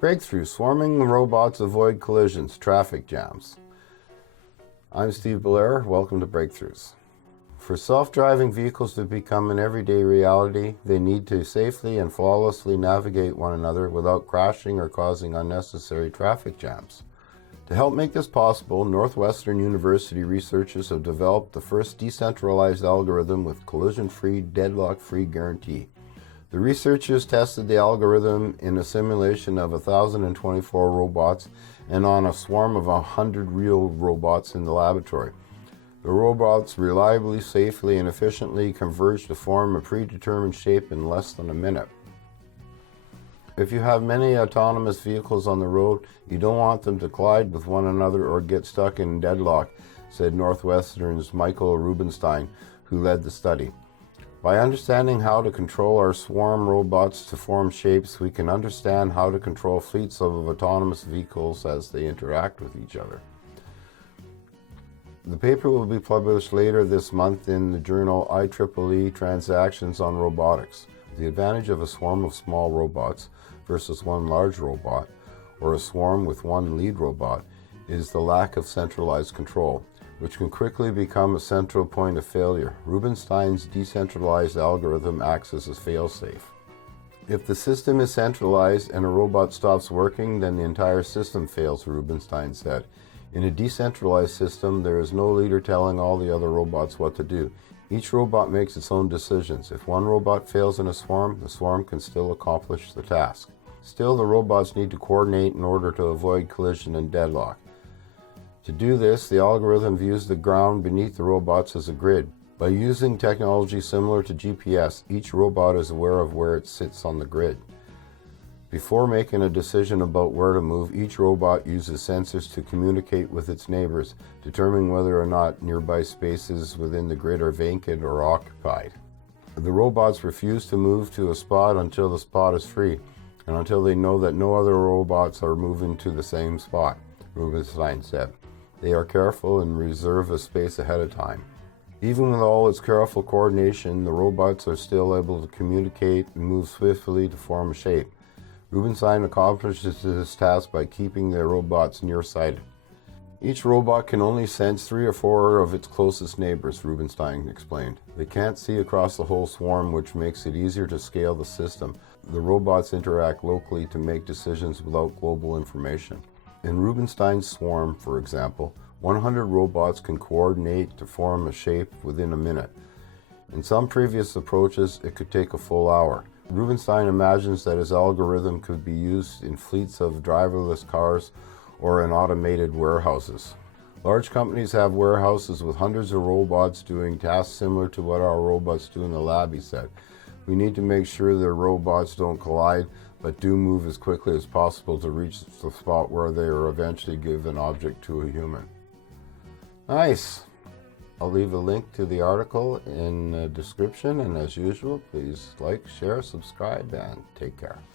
Breakthrough: Swarming robots avoid collisions, traffic jams. I'm Steve Belair. Welcome to Breakthroughs. For self-driving vehicles to become an everyday reality, they need to safely and flawlessly navigate one another without crashing or causing unnecessary traffic jams. To help make this possible, Northwestern University researchers have developed the first decentralized algorithm with collision-free, deadlock-free guarantee. The researchers tested the algorithm in a simulation of 1,024 robots and on a swarm of 100 real robots in the laboratory. The robots reliably, safely, and efficiently converged to form a predetermined shape in less than a minute. If you have many autonomous vehicles on the road, you don't want them to collide with one another or get stuck in deadlock, said Northwestern's Michael Rubenstein, who led the study. By understanding how to control our swarm robots to form shapes, we can understand how to control fleets of autonomous vehicles as they interact with each other. The paper will be published later this month in the journal IEEE Transactions on Robotics. The advantage of a swarm of small robots versus one large robot, or a swarm with one lead robot, is the lack of centralized control, which can quickly become a central point of failure. Rubenstein's decentralized algorithm acts as a failsafe. If the system is centralized and a robot stops working, then the entire system fails, Rubenstein said. In a decentralized system, there is no leader telling all the other robots what to do. Each robot makes its own decisions. If one robot fails in a swarm, the swarm can still accomplish the task. Still, the robots need to coordinate in order to avoid collision and deadlock. To do this, the algorithm views the ground beneath the robots as a grid. By using technology similar to GPS, each robot is aware of where it sits on the grid. Before making a decision about where to move, each robot uses sensors to communicate with its neighbors, determining whether or not nearby spaces within the grid are vacant or occupied. The robots refuse to move to a spot until the spot is free, and until they know that no other robots are moving to the same spot, Rubenstein said. They are careful and reserve a space ahead of time. Even with all its careful coordination, the robots are still able to communicate and move swiftly to form a shape. Rubenstein accomplishes this task by keeping their robots nearsighted. Each robot can only sense 3 or 4 of its closest neighbors, Rubenstein explained. They can't see across the whole swarm, which makes it easier to scale the system. The robots interact locally to make decisions without global information. In Rubenstein's swarm, for example, 100 robots can coordinate to form a shape within a minute. In some previous approaches, it could take a full hour. Rubenstein imagines that his algorithm could be used in fleets of driverless cars or in automated warehouses. Large companies have warehouses with hundreds of robots doing tasks similar to what our robots do in the lab, he said. We need to make sure their robots don't collide, but do move as quickly as possible to reach the spot where they are eventually give an object to a human. Nice! I'll leave a link to the article in the description, and as usual, please like, share, subscribe, and take care.